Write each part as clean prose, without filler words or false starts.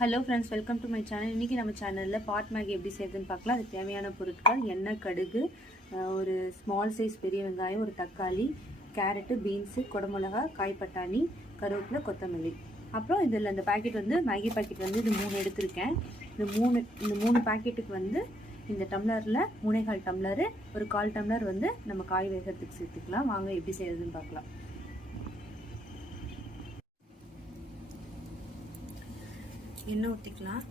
Hello friends, welcome to my channel. இன்றைக்கி நம்ம சேனலில் பாட் மேகி எப்படி செய்யுதுன்னு பார்க்கலாம். அதுக்கு தேவையான பொருட்கள்: எண்ணெய், கடுகு, ஒரு ஸ்மால் சைஸ் பெரிய வெங்காயம், ஒரு தக்காளி, கேரட்டு, பீன்ஸு, குடமிளகா, காய் பட்டாணி, கருவேப்பிலை, கொத்தமல்லி. அப்புறம் இதில் இந்த பாக்கெட் மேகி பாக்கெட் இது 3 எடுத்திருக்கேன். இந்த மூணு பாக்கெட்டுக்கு இந்த டம்ளரில் 3/4 டம்ளரு, ஒரு 1/4 டம்ளர் நம்ம காய் வேகிறதுக்கு சேர்த்துக்கலாம். வாங்க எப்படி செய்யறதுன்னு பார்க்கலாம். எண்ணெய் ஊற்றிக்கலாம்.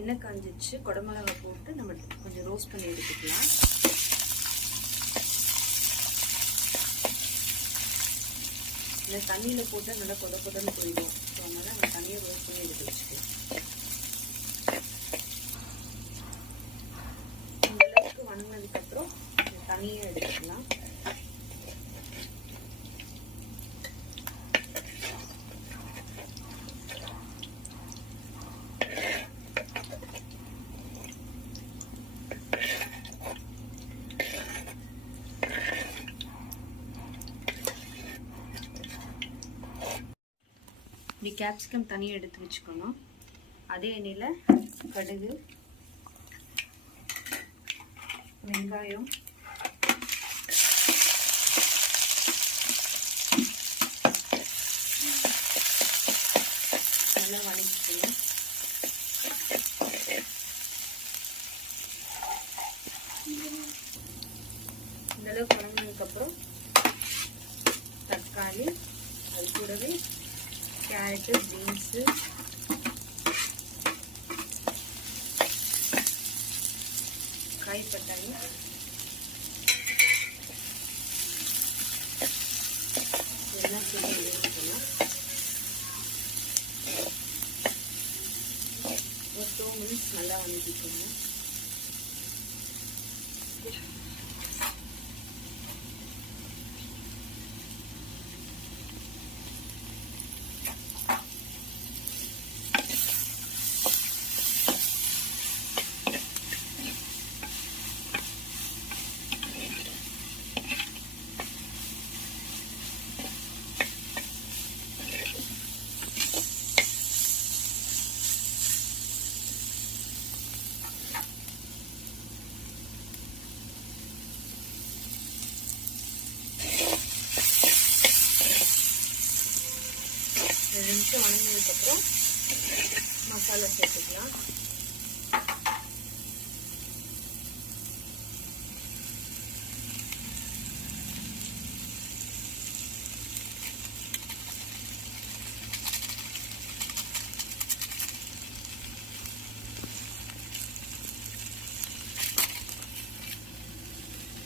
எண்ணெய் காஞ்சிச்சு, குடமிளகா போட்டு நம்ம கொஞ்சம் ரோஸ்ட் பண்ணி எடுத்துக்கலாம். இந்த தண்ணியில் போட்டு நல்லா கொதன்னு போயிடும். அதனால நம்ம தண்ணியை ரோஸ்ட் பண்ணி எடுத்து வச்சுக்கலாம். இந்த அளவுக்கு வணங்கினதுக்கப்புறம் தண்ணியை எடுத்துக்கலாம். இப்படி கேப்சிகம் தனியாக எடுத்து வச்சுக்கணும். அதே எண்ணெயில் கடுகு, வெங்காயம், நல்லா வதக்கிக்கணும். இந்த அளவுக்கு வதங்கினதுக்கப்புறம் தக்காளி, அது கூடவே கேரட்டு, பீன்ஸு, காய் பட்டாணி, எல்லாம் சேர்த்து வதக்கிக்கணும். ஒரு 2 மினிட்ஸ் நல்லா வதக்கிக்கணும். ரெண்டு நிமிஷம் வணங்கினதுக்கப்புறம் மசாலா சேர்த்துக்கலாம்.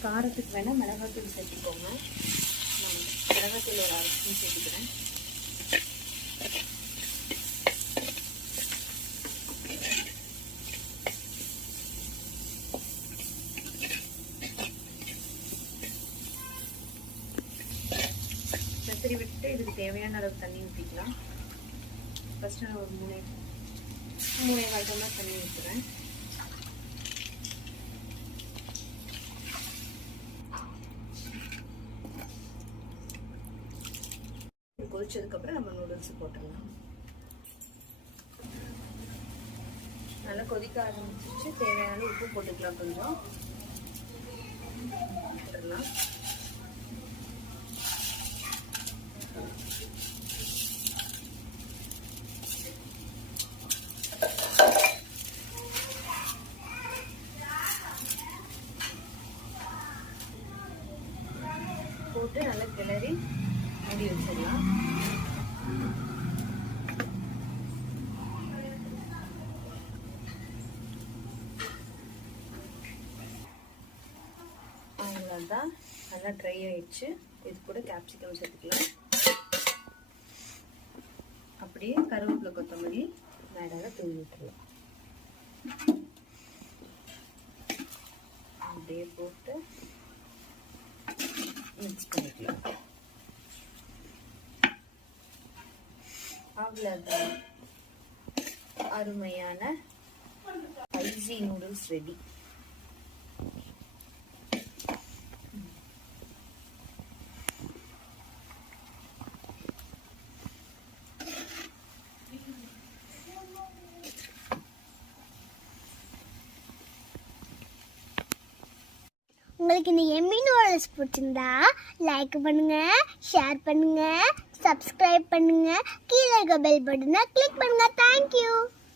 காரத்துக்கு வேணால் மிளகாத்தூள் சேர்த்துக்கோங்க. நான் மிளகாத்தூள் ஒரு 1/2 ஸ்பூன் சேர்த்துக்கிறேன். கத்திரி விட்டு இதுக்கு தேவையான அளவு தண்ணி ஊற்றிக்கலாம். ஃபஸ்ட்டு நான் ஒரு 3 டம்ளர் தண்ணி ஊற்றுறேன். கொதிச்சதுக்கப்புறம் நம்ம நூடுல்ஸ் போட்டுடலாம். நல்லா கொதிக்க ஆரம்பிச்சிச்சு. தேவையான உப்பு போட்டுக்கலாம். கொஞ்சம் போட்டுடலாம். போட்டு நல்லா கிளறி மூடி வச்சிடலாம். அவ்வளோதான், நல்லா ட்ரை ஆயிடுச்சு. இது கூட கேப்சிகம் சேர்த்துக்கலாம். அப்படியே கருவேப்பிலை, கொத்தமல்லி மேடாக தூவி விட்டுருலாம். அப்படியே போட்டு மிக்ஸ் பண்ணிக்கலாம். அவ்வளோதான், அருமையான ஸ்பைசி நூடுல்ஸ் ரெடி. உங்களுக்கு இந்த எம்மி நூடுல்ஸ் பிடிச்சிருந்தா லைக் பண்ணுங்க, ஷேர் பண்ணுங்க, சப்ஸ்கிரைப் பண்ணுங்க, கீழே இருக்க பெல் பட்டனை கிளிக் பண்ணுங்க. தேங்க்யூ.